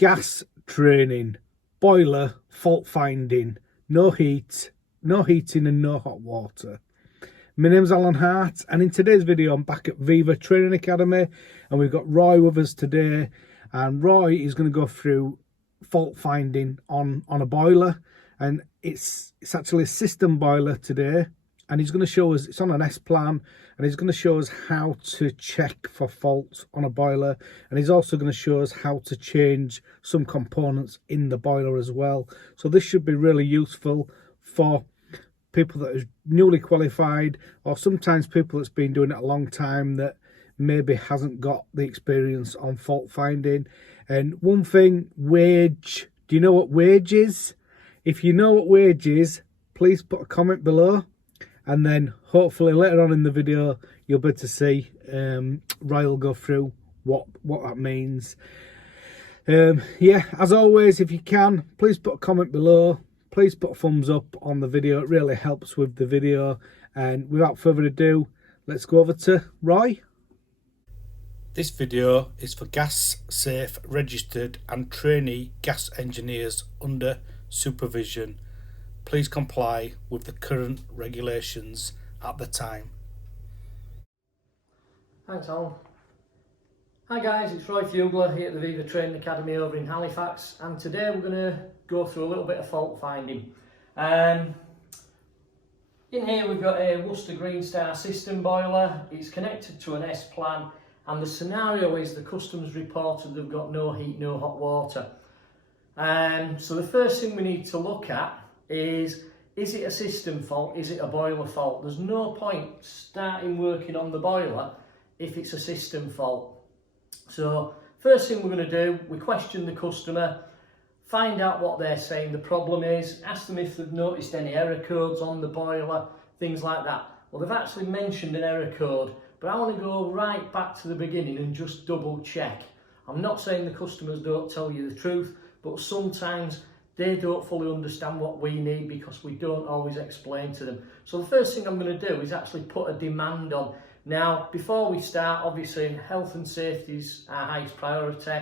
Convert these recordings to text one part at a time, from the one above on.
gas training, boiler fault finding, no heat, no heating and no hot water. My name's Alan Hart, and in today's video I'm back at Viva Training Academy, and we've got Roy with us today, and Roy is going to go through fault finding on a boiler, and it's actually a system boiler today, and he's going to show us, it's on an S plan, and he's going to show us how to check for faults on a boiler, and he's also going to show us how to change some components in the boiler as well. So this should be really useful for people that are newly qualified, or sometimes people that's been doing it a long time that maybe hasn't got the experience on fault finding. And one thing, wage. Do you know what wage is? If you know what wage is, please put a comment below, and then hopefully later on in the video you'll be able to see Roy will go through what that means. Yeah, as always, if you can, please put a comment below. Please put a thumbs up on the video. It really helps with the video. And without further ado, let's go over to Roy. This video is for gas safe, registered and trainee gas engineers under supervision. Please comply with the current regulations at the time. Thanks, Alan. Hi guys, it's Roy Fugler here at the Viva Training Academy over in Halifax, and today we're going to go through a little bit of fault finding. In here we've got a Worcester Green Star system boiler. It's connected to an S plan, and the scenario is the customer's reported they've got no heat, no hot water. So the first thing we need to look at is it a system fault, is it a boiler fault? There's no point starting working on the boiler if it's a system fault. So first thing we're going to do, we question the customer, find out what they're saying the problem is, ask them if they've noticed any error codes on the boiler, things like that. Well, they've actually mentioned an error code, but I want to go right back to the beginning and just double check. I'm not saying the customers don't tell you the truth, but sometimes they don't fully understand what we need because we don't always explain to them. So the first thing I'm going to do is actually put a demand on. Now, before we start, obviously health and safety is our highest priority.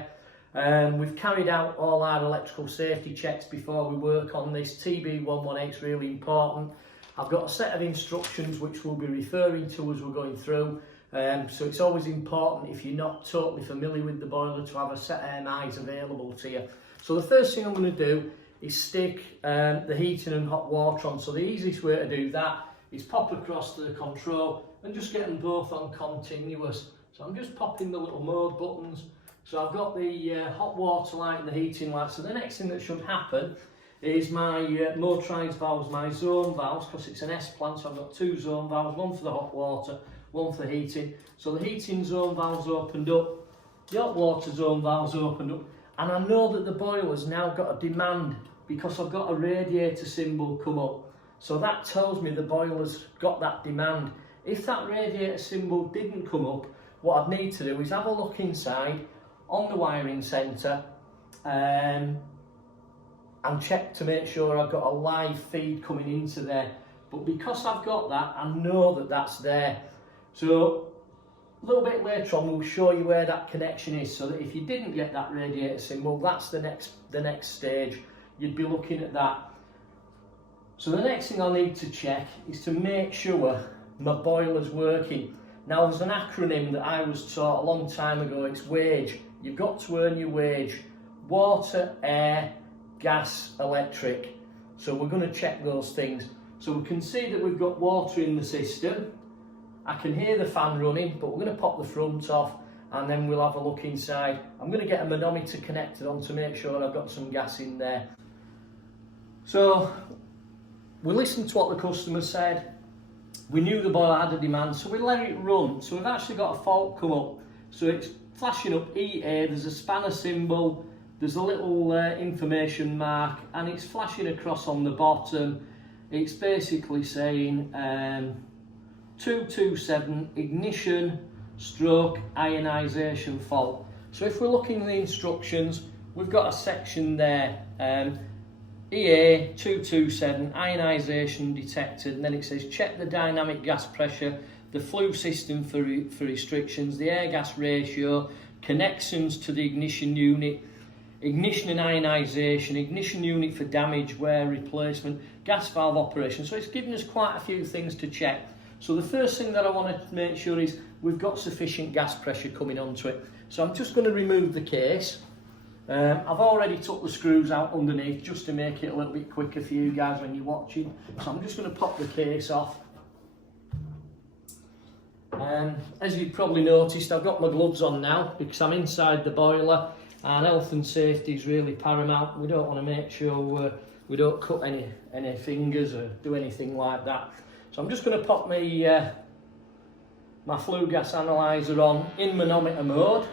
We've carried out all our electrical safety checks before we work on this. TB118 is really important. I've got a set of instructions which we'll be referring to as we're going through. So it's always important, if you're not totally familiar with the boiler, to have a set of MIs available to you. So the first thing I'm going to do is stick the heating and hot water on. So the easiest way to do that is pop across to the control and just get them both on continuous. So I'm just popping the little mode buttons. So I've got the hot water light and the heating light. So the next thing that should happen is my motorised valves, my zone valves, because it's an S plan, so I've got two zone valves, one for the hot water, one for heating. So the heating zone valves opened up, the hot water zone valves opened up, and I know that the boiler's now got a demand because I've got a radiator symbol come up. So that tells me the boiler's got that demand. If that radiator symbol didn't come up, what I'd need to do is have a look inside on the wiring centre and check to make sure I've got a live feed coming into there. But because I've got that, I know that that's there. So a little bit later on we'll show you where that connection is, so that if you didn't get that radiator symbol, that's the next stage. You'd be looking at that. So the next thing I need to check is to make sure my boiler's working. Now there's an acronym that I was taught a long time ago, it's WAGE. You've got to earn your wage. Water, air, gas, electric. So we're going to check those things. So we can see that we've got water in the system. I can hear the fan running, but we're going to pop the front off and then we'll have a look inside. I'm going to get a manometer connected on to make sure I've got some gas in there. So we listened to what the customer said. We knew the boiler had a demand, so we let it run. So we've actually got a fault come up. So it's flashing up EA, there's a spanner symbol, there's a little information mark, and it's flashing across on the bottom. It's basically saying 227 ignition stroke ionisation fault. So if we're looking at the instructions, we've got a section there. EA 227 ionisation detected, and then it says check the dynamic gas pressure, the flue system for restrictions, the air gas ratio, connections to the ignition unit. ignition and ionisation, ignition unit for damage, wear, replacement, gas valve operation. So it's giving us quite a few things to check. So the first thing that I want to make sure is we've got sufficient gas pressure coming onto it. So I'm just going to remove the case. I've already took the screws out underneath just to make it a little bit quicker for you guys when you're watching. So I'm just going to pop the case off. As you've probably noticed, I've got my gloves on now because I'm inside the boiler and health and safety is really paramount. We don't want to make sure we don't cut any fingers or do anything like that. So I'm just going to pop my flue gas analyzer on in manometer mode.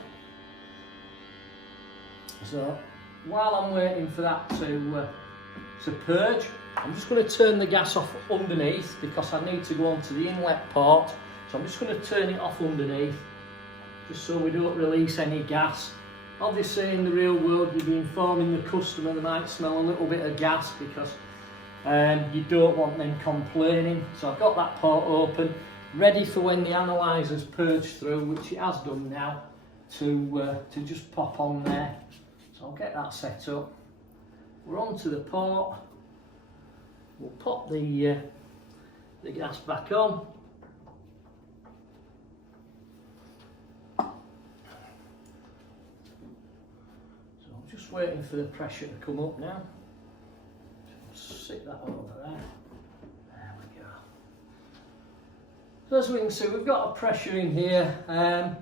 So while I'm waiting for that to purge, I'm just going to turn the gas off underneath because I need to go onto the inlet port. So I'm just going to turn it off underneath just so we don't release any gas. Obviously in the real world you'd be informing the customer they might smell a little bit of gas because you don't want them complaining. So I've got that port open, ready for when the analyzer's purged through, which it has done now, to just pop on there. So I'll get that set up. We're onto the port. We'll pop the gas back on. So I'm just waiting for the pressure to come up now. Sit that over there. There we go. So as we can see, we've got a pressure in here,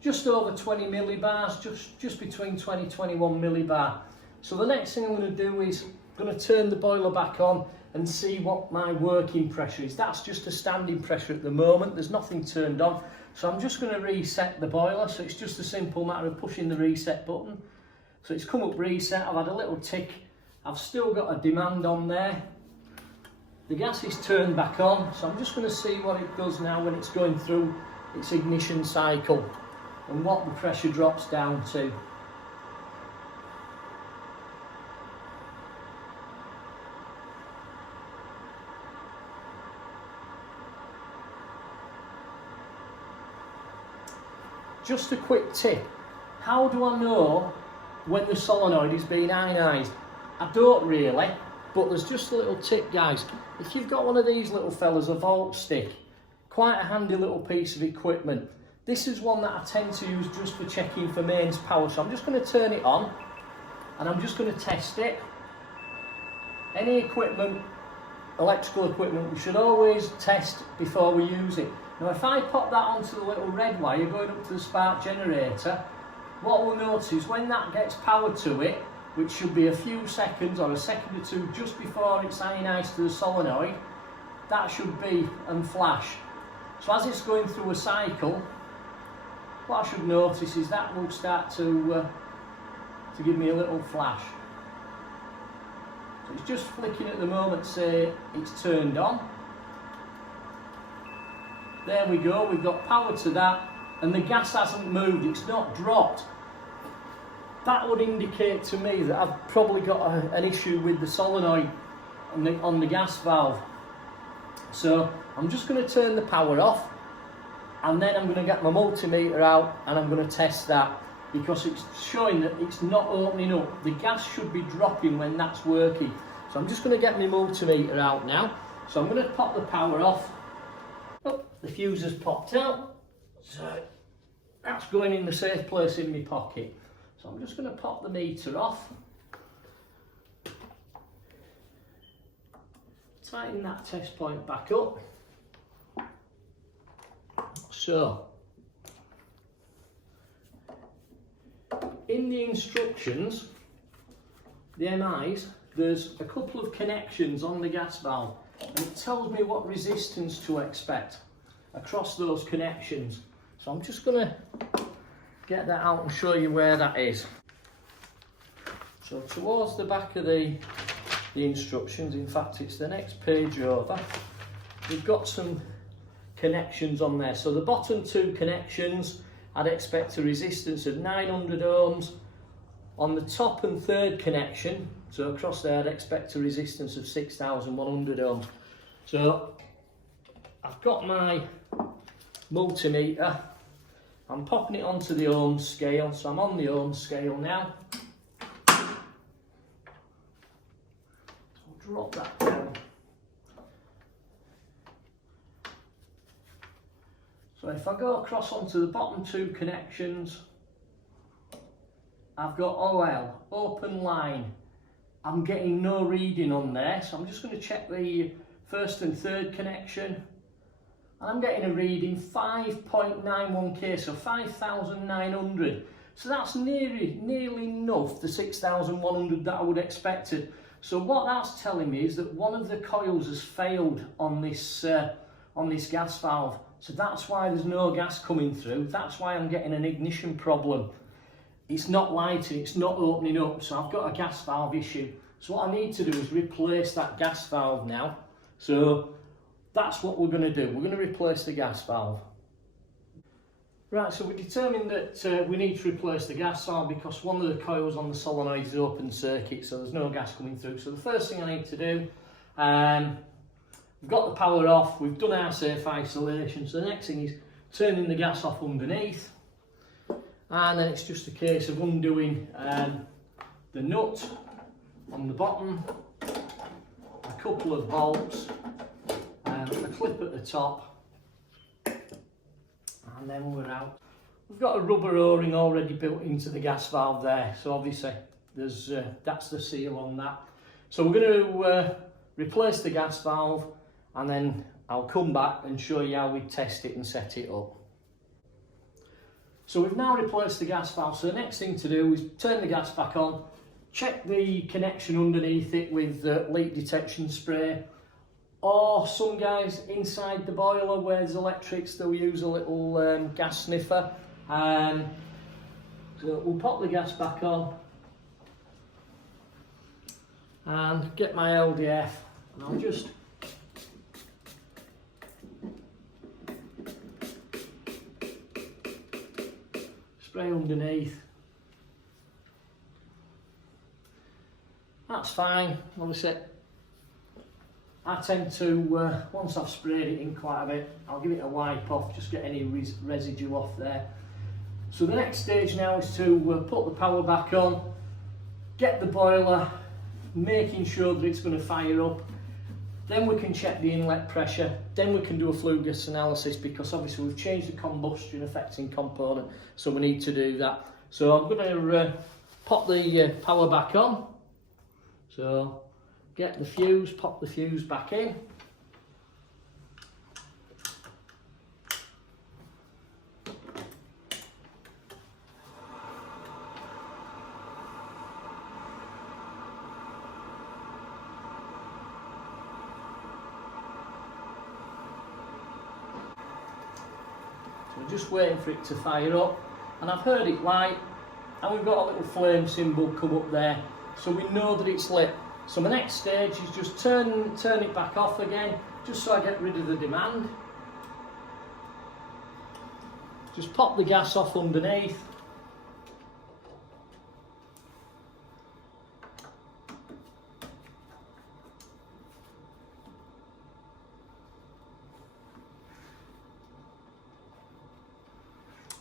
just over 20 millibars, just between 20 and 21 millibar. So the next thing I'm going to do is I'm going to turn the boiler back on and see what my working pressure is. That's just a standing pressure at the moment. There's nothing turned on. So I'm just going to reset the boiler. So it's just a simple matter of pushing the reset button. So it's come up reset. I've had a little tick. I've still got a demand on there. The gas is turned back on, so I'm just going to see what it does now when it's going through its ignition cycle and what the pressure drops down to. Just a quick tip, how do I know when the solenoid is being ionised? I don't really, but there's just a little tip, guys. If you've got one of these little fellas, a volt stick, quite a handy little piece of equipment. This is one that I tend to use just for checking for mains power. So I'm just going to turn it on and I'm just going to test it. Any equipment, electrical equipment, we should always test before we use it. Now if I pop that onto the little red wire going up to the spark generator, what we'll notice is when that gets power to it, which should be a few seconds or a second or two just before it's ionised to the solenoid, that should be and flash. So as it's going through a cycle, what I should notice is that will start to give me a little flash. So it's just flicking at the moment, say it's turned on. There we go, we've got power to that, and the gas hasn't moved, it's not dropped. That would indicate to me that I've probably got an issue with the solenoid on the gas valve. So I'm just going to turn the power off and then I'm going to get my multimeter out and I'm going to test that because it's showing that it's not opening up. The gas should be dropping when that's working. So I'm just going to get my multimeter out now. So I'm going to pop the power off. Oh, the fuse has popped out. So that's going in the safe place in my pocket. So I'm just going to pop the meter off, tighten that test point back up. So, in the instructions, the MIs, there's a couple of connections on the gas valve and it tells me what resistance to expect across those connections. So I'm just going to get that out and show you where that is. So towards the back of the instructions, in fact it's the next page over, we've got some connections on there. So the bottom two connections, I'd expect a resistance of 900 ohms. On the top and third connection, so across there, I'd expect a resistance of 6,100 ohms. So I've got my multimeter. I'm popping it onto the ohms scale, so I'm on the ohms scale now. drop that down. So if I go across onto the bottom two connections, I've got OL, open line. I'm getting no reading on there, so I'm just going to check the first and third connection. And I'm getting a reading 5.91k, so 5,900. So that's nearly enough, the 6,100 that I would expected. So what that's telling me is that one of the coils has failed on this gas valve. So that's why there's no gas coming through. That's why I'm getting an ignition problem. It's not lighting, it's not opening up, so I've got a gas valve issue. So what I need to do is replace that gas valve now. So that's what we're going to do. We're going to replace the gas valve. Right, so we determined that we need to replace the gas valve because one of the coils on the solenoid is open circuit, so there's no gas coming through. So the first thing I need to do, we've got the power off, we've done our safe isolation, so the next thing is turning the gas off underneath. And then it's just a case of undoing the nut on the bottom, a couple of bolts, a clip at the top, and then we're out. We've got a rubber O-ring already built into the gas valve there, so obviously there's that's the seal on that. So we're going to replace the gas valve, and then I'll come back and show you how we test it and set it up. So we've now replaced the gas valve, so the next thing to do is turn the gas back on, check the connection underneath it with leak detection spray, or some guys inside the boiler where there's electrics, they'll use a little gas sniffer. So we'll pop the gas back on and get my LDF, and I'll just spray underneath. That's fine. Obviously, I tend to, once I've sprayed it in quite a bit, I'll give it a wipe off, just get any residue off there. So the next stage now is to put the power back on, get the boiler, making sure that it's going to fire up. Then we can check the inlet pressure, then we can do a flue gas analysis, because obviously we've changed the combustion affecting component, so we need to do that. So I'm going to pop the power back on. So get the fuse, pop the fuse back in. So we're just waiting for it to fire up, and I've heard it light, and we've got a little flame symbol come up there, so we know that it's lit. So my next stage is just turn it back off again, just so I get rid of the demand. Just pop the gas off underneath.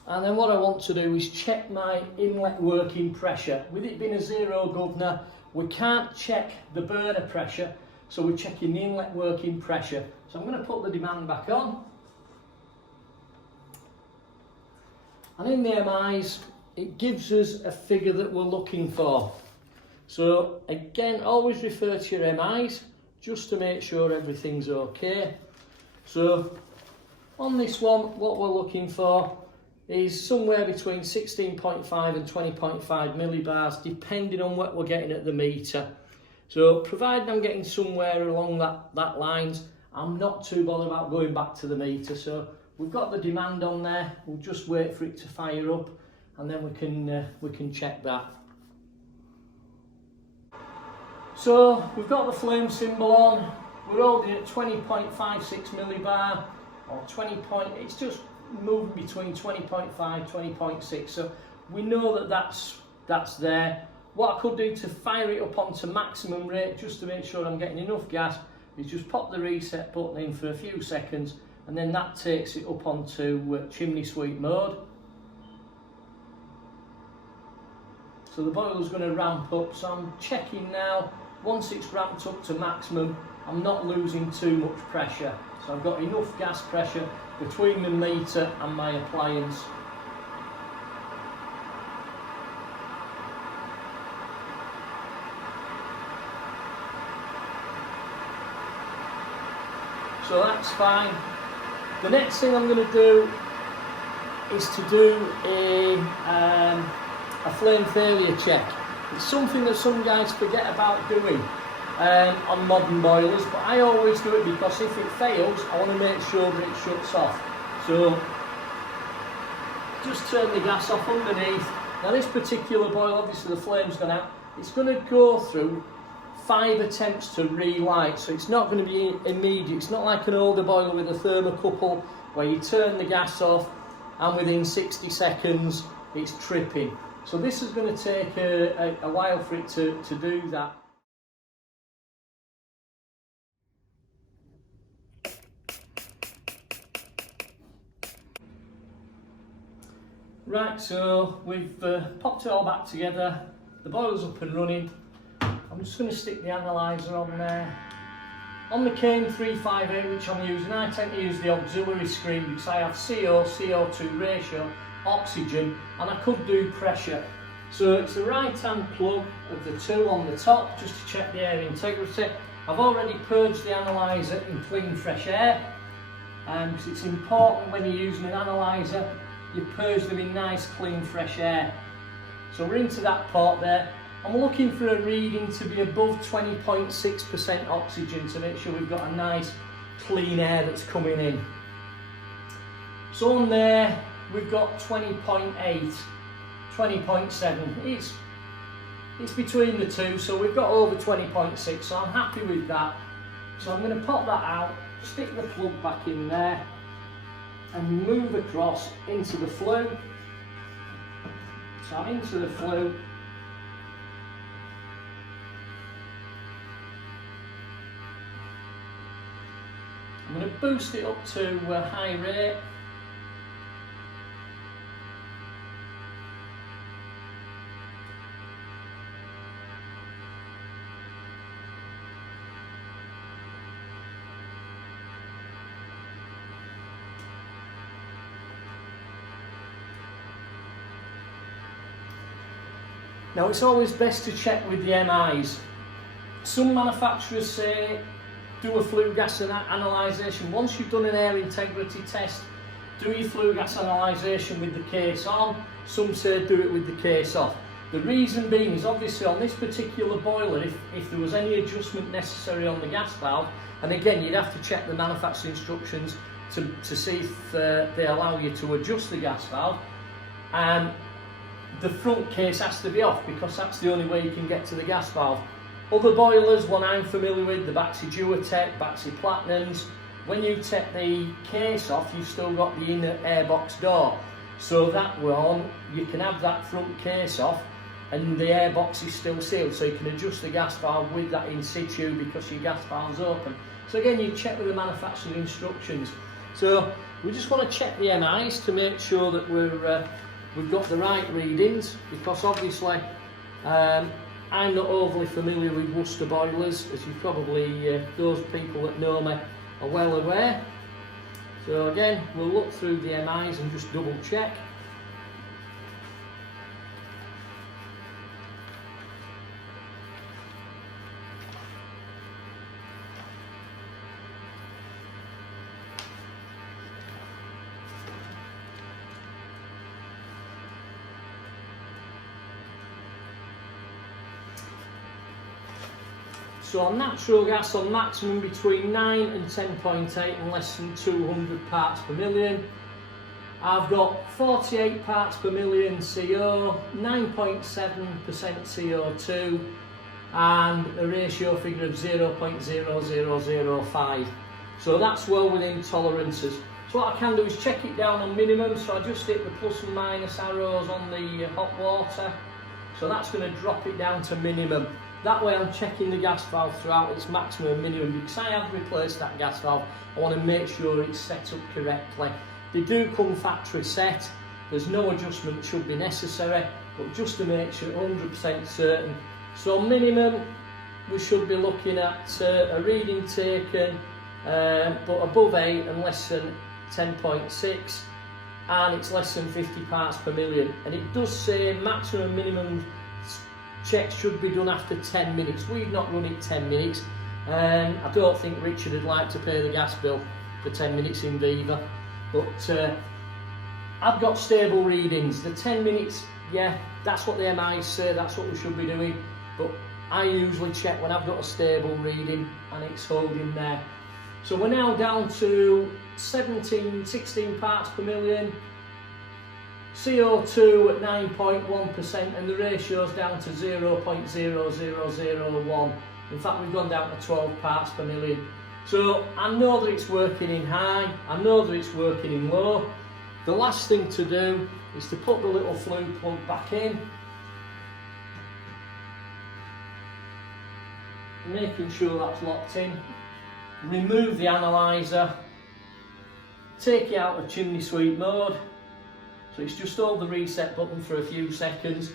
And then what I want to do is check my inlet working pressure. With it being a zero governor, we can't check the burner pressure, so we're checking the inlet working pressure. So I'm going to put the demand back on. And in the MIs, it gives us a figure that we're looking for. So again, always refer to your MIs, just to make sure everything's okay. So on this one, what we're looking for is somewhere between 16.5 and 20.5 millibars, depending on what we're getting at the meter. So provided I'm getting somewhere along that lines, I'm not too bothered about going back to the meter. So we've got the demand on there, we'll just wait for it to fire up, and then we can check that. So we've got the flame symbol on, we're holding at 20.56 millibar, or 20 point, it's just moving between 20.5, 20.6, so we know that that's there. What I could do to fire it up onto maximum rate, just to make sure I'm getting enough gas, is just pop the reset button in for a few seconds, and then that takes it up onto chimney sweep mode. So the boiler's going to ramp up, so I'm checking now once it's ramped up to maximum, I'm not losing too much pressure. So I've got enough gas pressure between the meter and my appliance. So that's fine. The next thing I'm going to do is to do a flame failure check. It's something that some guys forget about doing on modern boilers, but I always do it because if it fails, I want to make sure that it shuts off. So just turn the gas off underneath. Now this particular boiler, obviously the flame's gone out. It's going to go through 5 attempts to relight, so it's not going to be immediate. It's not like an older boiler with a thermocouple where you turn the gas off and within 60 seconds it's tripping. So this is going to take a while for it to do that. Right, so we've popped it all back together, the boiler's up and running. I'm just going to stick the analyzer on there. On the Kane 358 which I'm using, I tend to use the auxiliary screen because I have CO, CO2 ratio, oxygen, and I could do pressure. So it's the right hand plug of the two on the top just to check the air integrity. I've already purged the analyzer in clean fresh air, because it's important when you're using an analyzer you purge them in nice clean fresh air. So we're into that part there. I'm looking for a reading to be above 20.6% oxygen to make sure we've got a nice clean air that's coming in. So on there we've got 20.8, 20.7. It's between the two, so we've got over 20.6, so I'm happy with that. So I'm going to pop that out, stick the plug back in there and move across into the flue. So I'm into the flue. I'm going to boost it up to a high rate. Now it's always best to check with the MIs. Some manufacturers say do a flue gas analysation. Once you've done an air integrity test, do your flue gas analysation with the case on. Some say do it with the case off. The reason being is obviously on this particular boiler, if there was any adjustment necessary on the gas valve, and again you'd have to check the manufacturer instructions to see if they allow you to adjust the gas valve, the front case has to be off because that's the only way you can get to the gas valve. Other boilers, one I'm familiar with, the Baxi Duotech, Baxi Platinums, when you take the case off, you've still got the inner airbox door. So that one, you can have that front case off and the airbox is still sealed, so you can adjust the gas valve with that in situ because your gas valve's open. So again, you check with the manufacturing instructions. So we just want to check the MIs to make sure that we've got the right readings, because obviously I'm not overly familiar with Worcester boilers, as you probably, those people that know me are well aware. So again, we'll look through the MIs and just double check. So on natural gas, on maximum between 9 and 10.8 and less than 200 parts per million. I've got 48 parts per million CO, 9.7% CO2 and a ratio figure of 0.0005. So that's well within tolerances. So what I can do is check it down on minimum, so I just hit the plus and minus arrows on the hot water. So that's going to drop it down to minimum. That way I'm checking the gas valve throughout its maximum and minimum, because I have replaced that gas valve. I want to make sure it's set up correctly. They do come factory set, there's no adjustment should be necessary, but just to make sure 100% certain. So minimum we should be looking at a reading taken, but above 8 and less than 10.6, and it's less than 50 parts per million. And it does say maximum and minimum checks should be done after 10 minutes. We've not run it 10 minutes. I don't think Richard would like to pay the gas bill for 10 minutes in Viva, but I've got stable readings. The 10 minutes, yeah, that's what the MIs say, that's what we should be doing, but I usually check when I've got a stable reading and it's holding there. So we're now down to 16 parts per million, CO2 at 9.1%, and the ratio's down to 0.0001. In fact, we've gone down to 12 parts per million. So I know that it's working in high, I know that it's working in low. The last thing to do is to put the little flue plug back in, making sure that's locked in. Remove the analyzer, take it out of chimney sweep mode, so it's just hold the reset button for a few seconds,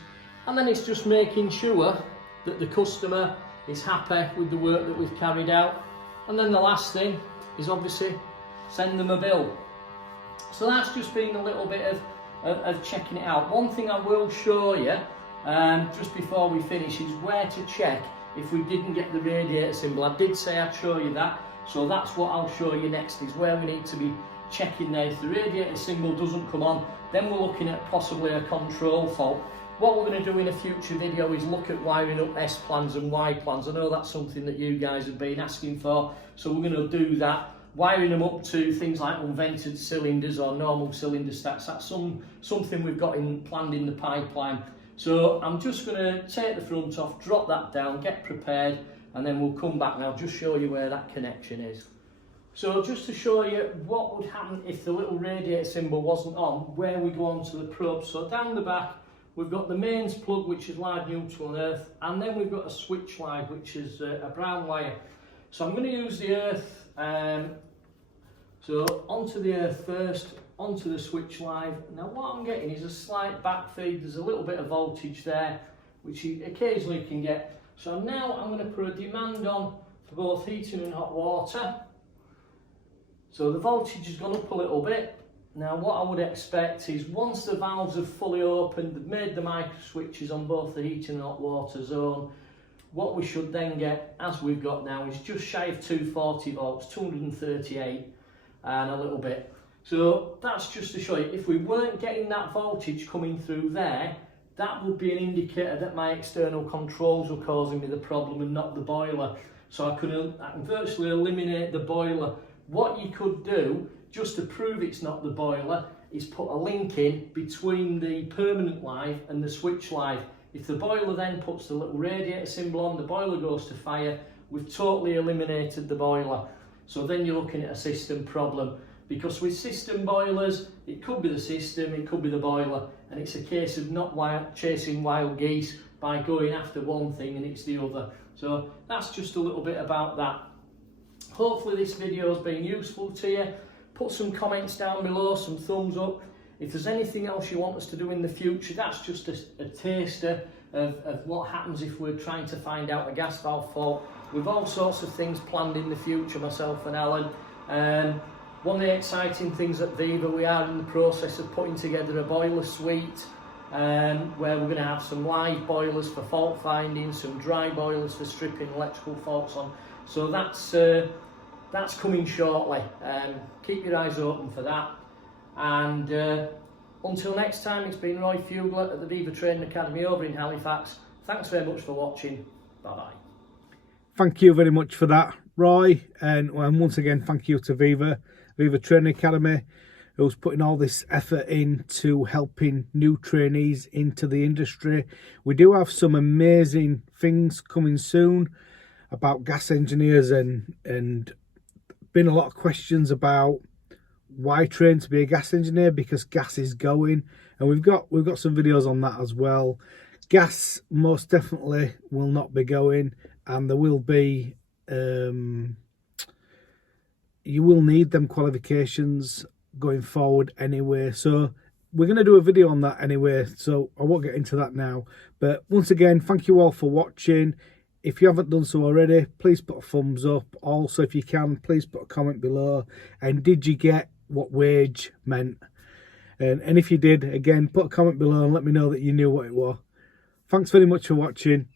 and then it's just making sure that the customer is happy with the work that we've carried out. And then the last thing is obviously send them a bill. So that's just been a little bit of checking it out. One thing I will show you just before we finish is where to check if we didn't get the radiator symbol. I did say I'd show you that, so that's what I'll show you next, is where we need to be checking there. If the radiator symbol doesn't come on, then we're looking at possibly a control fault. What we're going to do in a future video is look at wiring up S plans and Y plans. I know that's something that you guys have been asking for, so we're going to do that. Wiring them up to things like unvented cylinders or normal cylinder stacks, that's something we've got planned in the pipeline. So I'm just going to take the front off, drop that down, get prepared, and then we'll come back and I'll just show you where that connection is. So just to show you what would happen if the little radiator symbol wasn't on, where we go onto the probe. So down the back, we've got the mains plug, which is live, neutral and earth, and then we've got a switch live, which is a brown wire. So I'm going to use the earth, so onto the earth first, onto the switch live. Now what I'm getting is a slight backfeed. There's a little bit of voltage there, which you occasionally can get. So now I'm going to put a demand on for both heating and hot water. So the voltage has gone up a little bit. Now what I would expect is once the valves have fully opened, they've made the micro switches on both the heating and hot water zone, what we should then get, as we've got now, is just shy of 240 volts, 238 and a little bit. So that's just to show you, if we weren't getting that voltage coming through there, that would be an indicator that my external controls were causing me the problem and not the boiler. So I can virtually eliminate the boiler. What you could do, just to prove it's not the boiler, is put a link in between the permanent live and the switch live. If the boiler then puts the little radiator symbol on, the boiler goes to fire, we've totally eliminated the boiler. So then you're looking at a system problem. Because with system boilers, it could be the system, it could be the boiler, and it's a case of not chasing wild geese by going after one thing and it's the other. So that's just a little bit about that. Hopefully this video has been useful to you. Put some comments down below, some thumbs up. If there's anything else you want us to do in the future, that's just a taster of what happens if we're trying to find out a gas valve fault. We've all sorts of things planned in the future, myself and Alan. One of the exciting things at Viva, we are in the process of putting together a boiler suite where we're going to have some live boilers for fault finding, some dry boilers for stripping electrical faults on. So that's coming shortly. Keep your eyes open for that. And until next time, it's been Roy Fugler at the Viva Training Academy over in Halifax. Thanks very much for watching. Bye-bye. Thank you very much for that, Roy. And once again, thank you to Viva Training Academy, who's putting all this effort into helping new trainees into the industry. We do have some amazing things coming soon about gas engineers, and been a lot of questions about why train to be a gas engineer, because gas is going, and we've got some videos on that as well. Gas most definitely will not be going, and there will be you will need them qualifications going forward anyway, so we're going to do a video on that anyway, so I won't get into that now. But once again, thank you all for watching. If you haven't done so already, please put a thumbs up. Also, if you can, please put a comment below. And did you get what wage meant? And if you did, again, put a comment below and let me know that you knew what it was. Thanks very much for watching.